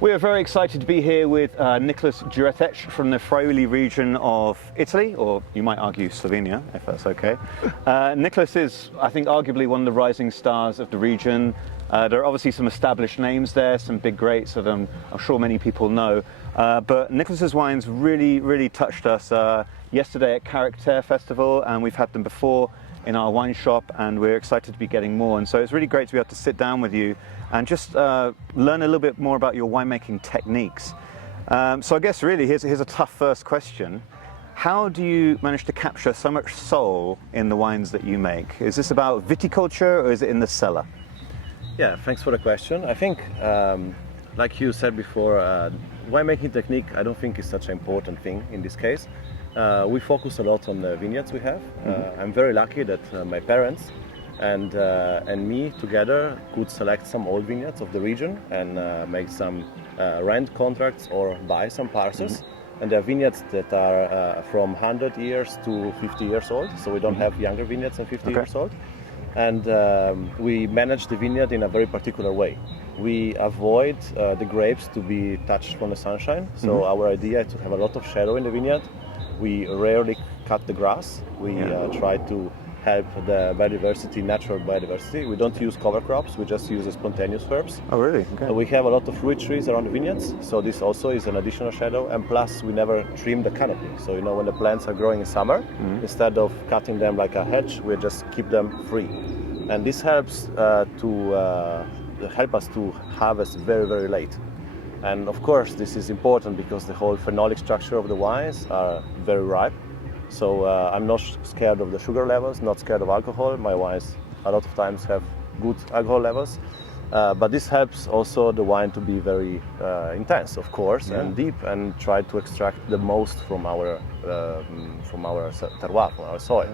We are very excited to be here with Nikolas Juretic from the Friuli region of Italy, or you might argue Slovenia, if that's okay. Nikolas is, I think, arguably one of the rising stars of the region. There are obviously some established names there, some big greats that I'm sure many people know. But Nikolas's wines really touched us yesterday at Character Festival, and we've had them before in our wine shop, and we're excited to be getting more. And so it's really great to be able to sit down with you and just learn a little bit more about your winemaking techniques. So I guess really here's a tough first question. How do you manage to capture so much soul in the wines that you make? Is this about viticulture or is it in the cellar? Yeah, thanks for the question. I think, like you said before, winemaking technique I don't think is such an important thing in this case. We focus a lot on the vineyards we have. I'm very lucky that my parents and me together could select some old vineyards of the region and make some rent contracts or buy some parcels. And there are vineyards that are from 100 years to 50 years old, so we don't have younger vineyards than 50 years old. And we manage the vineyard in a very particular way. We avoid the grapes to be touched from the sunshine, so our idea is to have a lot of shadow in the vineyard. We rarely cut the grass. We try to help the biodiversity, natural biodiversity. We don't use cover crops, we just use spontaneous herbs. Oh really? Okay. We have a lot of fruit trees around the vineyards, so this also is an additional shadow, and plus we never trim the canopy. So you know, when the plants are growing in summer, instead of cutting them like a hedge, we just keep them free. And this helps help us to harvest very late. And of course this is important because the whole phenolic structure of the wines are very ripe. So I'm not scared of the sugar levels, not scared of alcohol. My wines a lot of times have good alcohol levels. But this helps also the wine to be very intense, of course, and deep, and try to extract the most from our terroir, from our soil.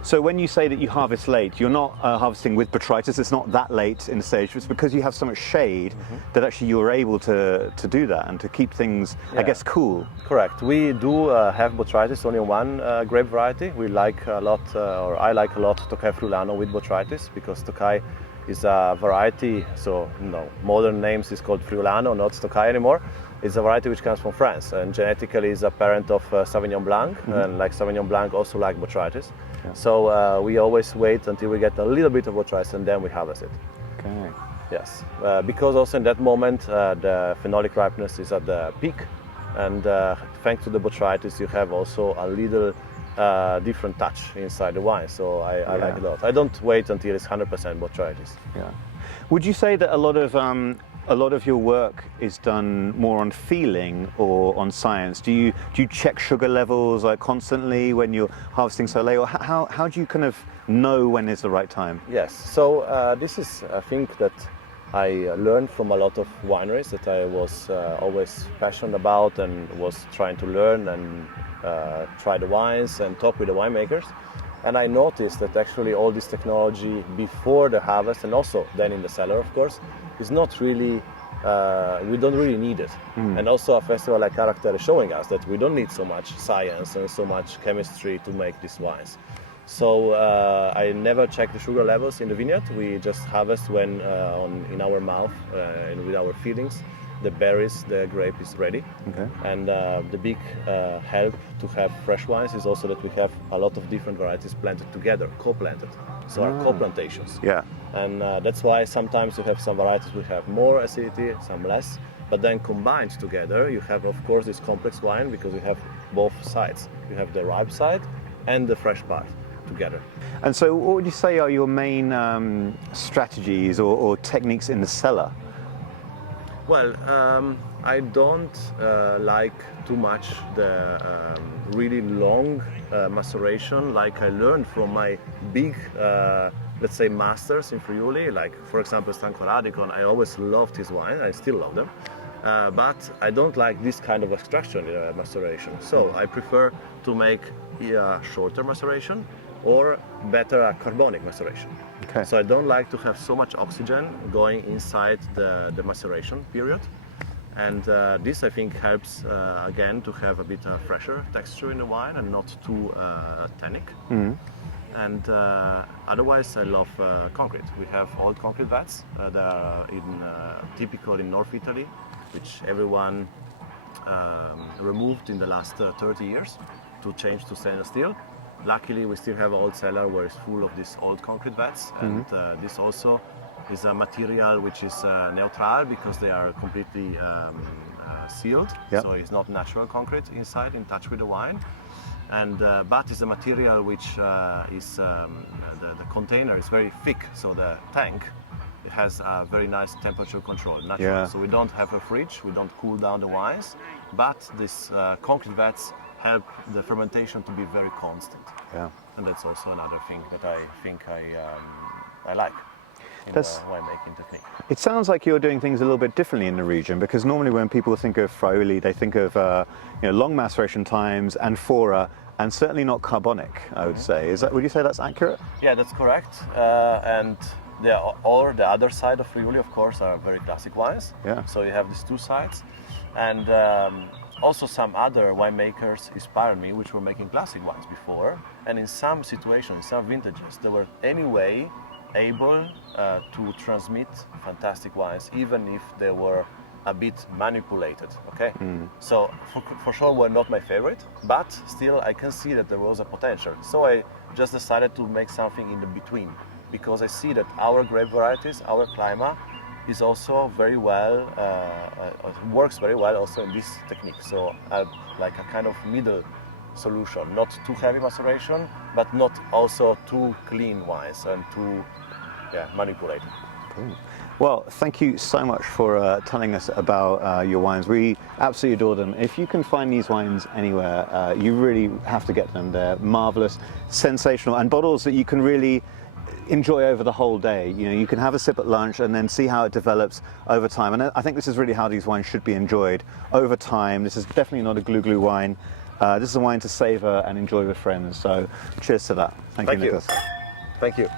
So when you say that you harvest late, you're not harvesting with botrytis, it's not that late in the stage, it's because you have so much shade that actually you're able to do that and to keep things, I guess, cool. Correct. We do have botrytis only in one grape variety. We like a lot, or I like a lot, Tokai Friulano with botrytis, because Tokai is a variety, so modern names is called Friulano, not Tokai anymore. It's a variety which comes from France and genetically is a parent of Sauvignon Blanc, and like Sauvignon Blanc also like botrytis. So we always wait until we get a little bit of botrytis and then we harvest it. Okay. Yes, because also in that moment the phenolic ripeness is at the peak, and thanks to the botrytis you have also a little different touch inside the wine, so I like it a lot. I don't wait until it's 100% botrytis. Yeah. Would you say that a lot of your work is done more on feeling or on science? Do you check sugar levels constantly when you're harvesting so late, or how do you kind of know when is the right time? Yes, so this is a thing that I learned from a lot of wineries that I was always passionate about and was trying to learn and try the wines and talk with the winemakers. And I noticed that actually all this technology before the harvest and also then in the cellar, of course, is not really, we don't really need it. And also a festival like Character is showing us that we don't need so much science and so much chemistry to make these wines. So I never check the sugar levels in the vineyard. We just harvest when in our mouth and with our feelings the berries, the grape is ready. Okay. And the big help to have fresh wines is also that we have a lot of different varieties planted together, co-planted. So our co-plantations. Yeah. And that's why sometimes you have some varieties which have more acidity, some less. But then combined together, you have, of course, this complex wine because you have both sides. You have the ripe side and the fresh part together. And so what would you say are your main strategies or techniques in the cellar? Well, I don't like too much the really long maceration like I learned from my big, let's say, masters in Friuli, like for example Stanko Radikon. I always loved his wine, I still love them, but I don't like this kind of extraction maceration. So I prefer to make a shorter maceration, or better a carbonic maceration. Okay. So I don't like to have so much oxygen going inside the maceration period. And this I think helps again to have a bit fresher texture in the wine and not too tannic. And otherwise I love concrete. We have old concrete vats that are typical in North Italy. which everyone removed in the last 30 years to change to stainless steel. Luckily, we still have an old cellar where it's full of these old concrete vats, and this also is a material which is neutral because they are completely sealed, so it's not natural concrete inside in touch with the wine. And but it's a material which is the container is very thick, so the tank it has a very nice temperature control, natural. So we don't have a fridge, we don't cool down the wines, but these concrete vats help the fermentation to be very constant. And that's also another thing that I think I like in the winemaking technique. It sounds like you're doing things a little bit differently in the region, because normally when people think of Friuli, they think of long maceration times, amphora, and certainly not carbonic, I would say. Would you say that's accurate? Yeah, that's correct. And the other side of Friuli, of course, are very classic wines. So you have these two sides. And also some other winemakers inspired me, which were making classic wines before. And in some situations, some vintages, they were anyway able to transmit fantastic wines, even if they were a bit manipulated, okay? So for sure were not my favorite, but still I can see that there was a potential. So I just decided to make something in the between, because I see that our grape varieties, our climate, is also very well, works very well also in this technique. So like a kind of middle solution, not too heavy maceration, but not also too clean wines and too manipulated. Well, thank you so much for telling us about your wines. We absolutely adore them. If you can find these wines anywhere, you really have to get them. They're marvelous, sensational, and bottles that you can really enjoy over the whole day. You can have a sip at lunch and then see how it develops over time. And I think this is really how these wines should be enjoyed over time. This is definitely not a glue wine. This is a wine to savor and enjoy with friends. So cheers to that. Thank you, Nikolas. Thank you.